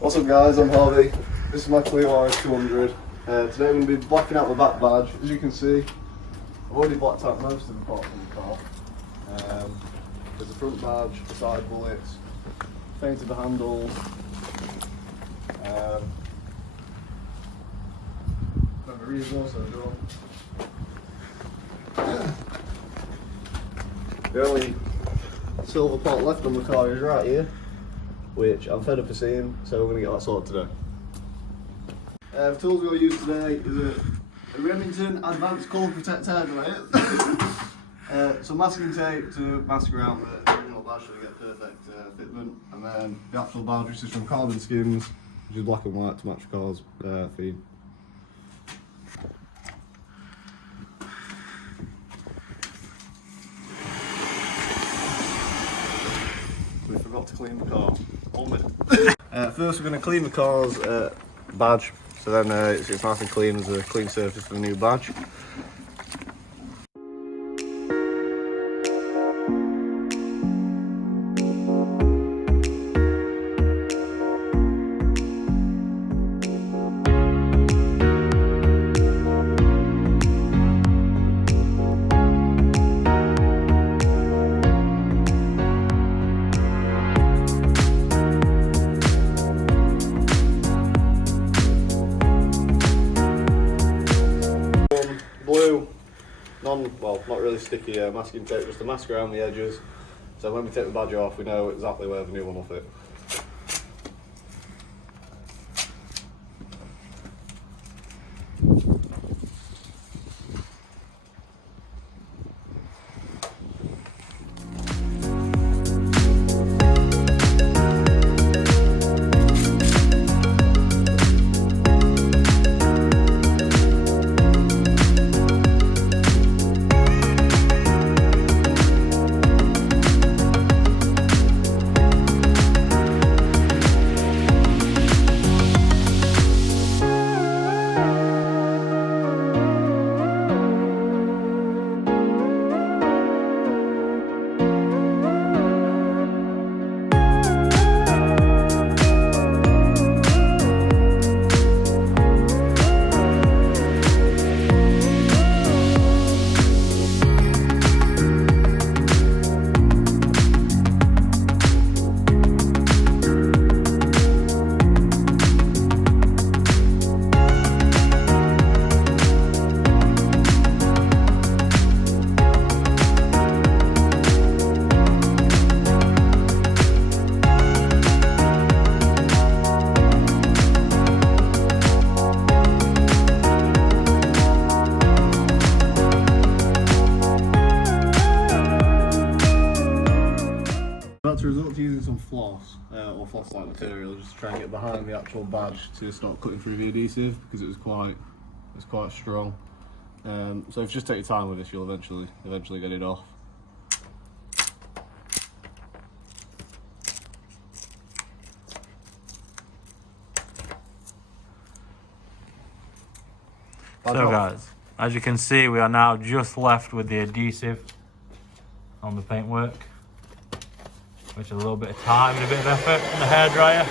What's up guys, I'm Harvey. This is my Clio RS 200. Today I'm going to be blacking out the back badge. As you can see, I've already blacked out most of the parts on the car. There's the front badge, the side bullets, painted the handles. The rear's also done. The only silver part left on the car is right here, which I'm fed up of seeing, so we're going to get that sorted today. The tools we'll use today is a Remington Advanced Colour Protect hairdryer, some masking tape to mask around the original badge so we get perfect fitment, and then the actual badge, which is from Carbon Skins, which is black and white to match the car's theme. We forgot to clean the car. 1 minute. First we're going to clean the car's badge, so then it's nice and clean as a clean surface for the new badge. Blue, not really sticky masking tape, just to mask around the edges, so when we take the badge off we know exactly where the new one will fit. To resort to using some floss or floss-like material just to try and get behind the actual badge to start cutting through the adhesive, because it was quite strong. So if you just take your time with this, you'll eventually get it off. So guys, as you can see, we are now just left with the adhesive on the paintwork, which is a little bit of time and a bit of effort in the hairdryer.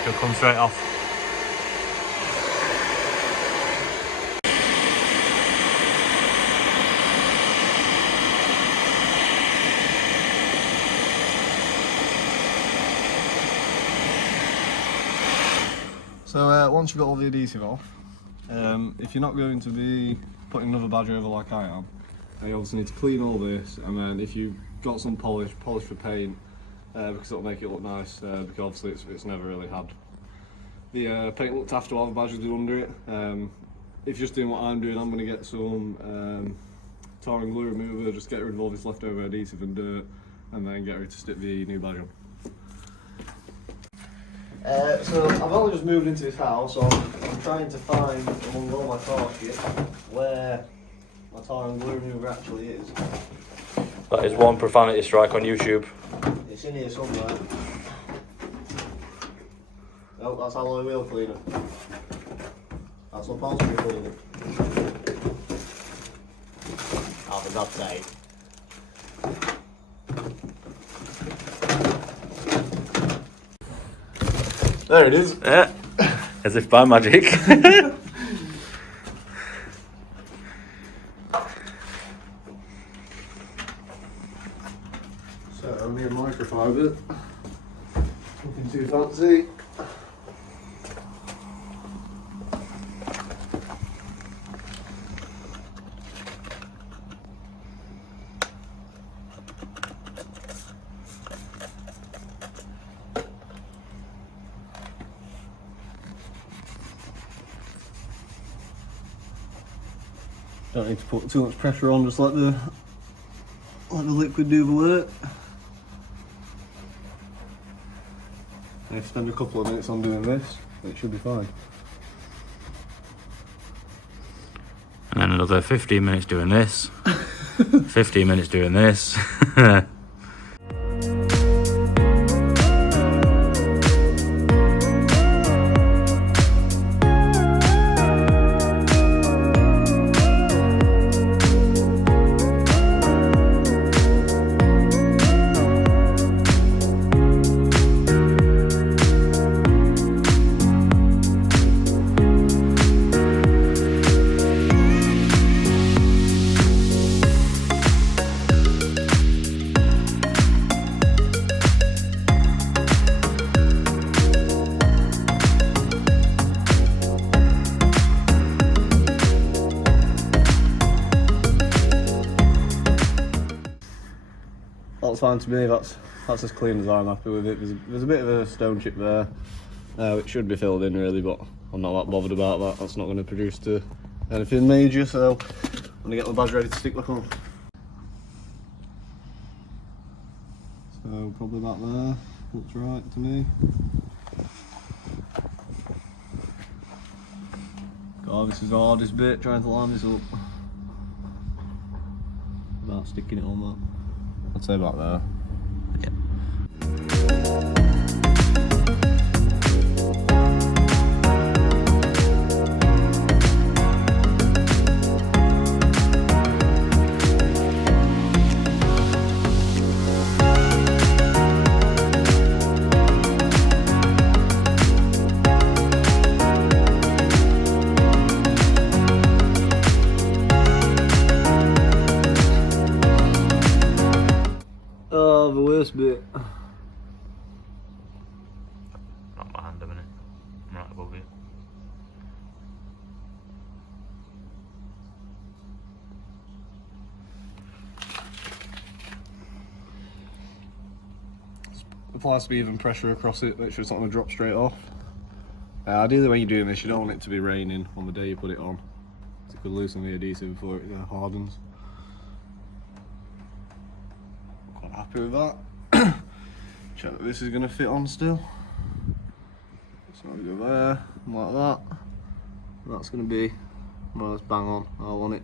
It'll come straight off. So once you've got all the adhesive off, if you're not going to be putting another badge over like I am, you obviously need to clean all this, and then if you've got some polish for paint, because it'll make it look nice, because obviously it's never really had the paint looked after while the badge is under it. If you're just doing what I'm doing, I'm going to get some tar and glue remover, just get rid of all this leftover adhesive and dirt, and then get ready to stick the new badge on. So I've only just moved into this house, so I'm trying to find among all my car kit where my tar and glue remover actually is. That is one profanity strike on YouTube. It's in here somewhere. Oh, that's alloy wheel cleaner. That's upholstery cleaner. Oh, for God's sake. There it is. Yeah. As if by magic. So only a microfiber. Nothing too fancy. Don't need to put too much pressure on, just let the liquid do the work. And if you spend a couple of minutes on doing this, it should be fine. And then another 15 minutes doing this. 15 minutes doing this. That's fine to me, that's as clean as I'm happy with it. There's a bit of a stone chip there, which should be filled in really, but I'm not that bothered about that. That's not going to produce to anything major, so I'm going to get my badge ready to stick back on. So probably about there, looks right to me. God, this is the hardest bit, trying to line this up. About sticking it on that. I'd say about there. Oh, the worst bit. Not my hand a minute. I'm right above you. Apply some even pressure across it, make sure it's not going to drop straight off. Ideally when you're doing this, you don't want it to be raining on the day you put it on. It could loosen the adhesive before it hardens. Quite happy with that. Check that this is going to fit on still. So I'll go there, like that. And that's going to be, well, it's bang on, I want it.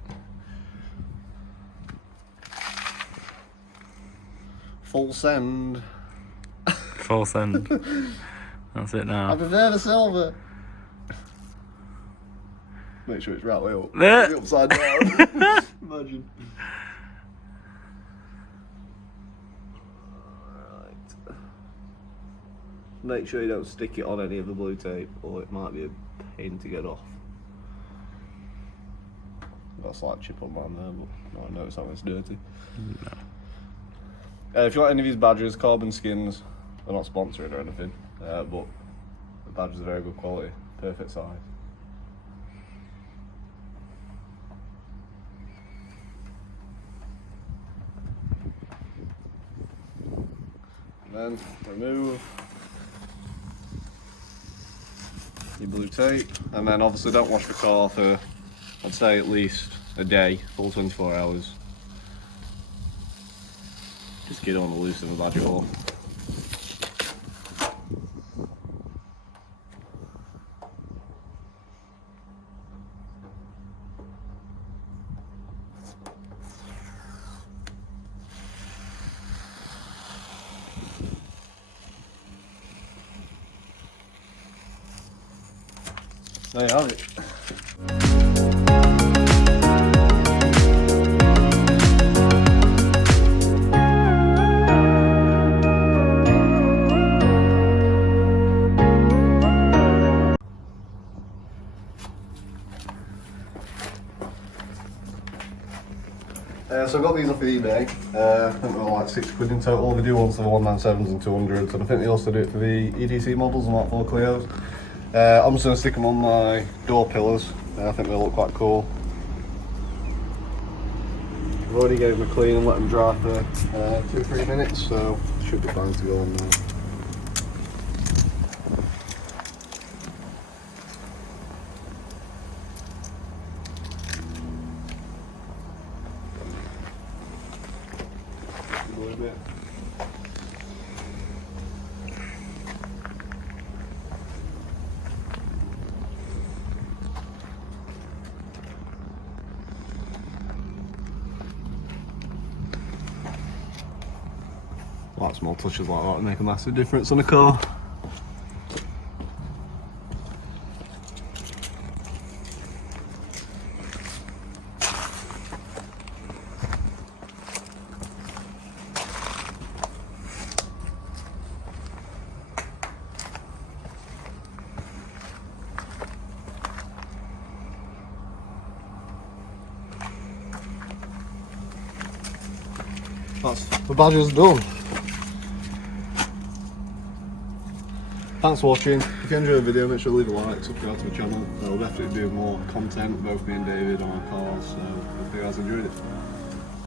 Full send. Full send. That's it now. I prefer the silver. Make sure it's right way up. There. The upside down. Imagine. Right. Make sure you don't stick it on any of the blue tape, or it might be a pain to get off. Got a slight chip on mine there, but I notice how it's dirty. No. If you want any of these badges, carbon skins, they're not sponsored or anything, but the badges are very good quality, perfect size. And then remove your blue tape, and then obviously don't wash the car for, I'd say, at least a day, full 24 hours. Just get on the loose and the badge off. There you have it. So I got these off of eBay. I think they're like £6 in total. They do ones for the 197s and 200s, and I think they also do it for the EDC models and like 4 Clios. I'm just going to stick them on my door pillars. I think they look quite cool. I've already gave them a clean and let them dry for 2 or 3 minutes, so should be fine to go on now. A little bit. Like small touches like that make a massive difference on a car. That's the badger's done. Thanks for watching. If you enjoyed the video, make sure to leave a like, subscribe to the channel. I'll definitely do more content, both me and David on our cars, so I hope you guys enjoyed it.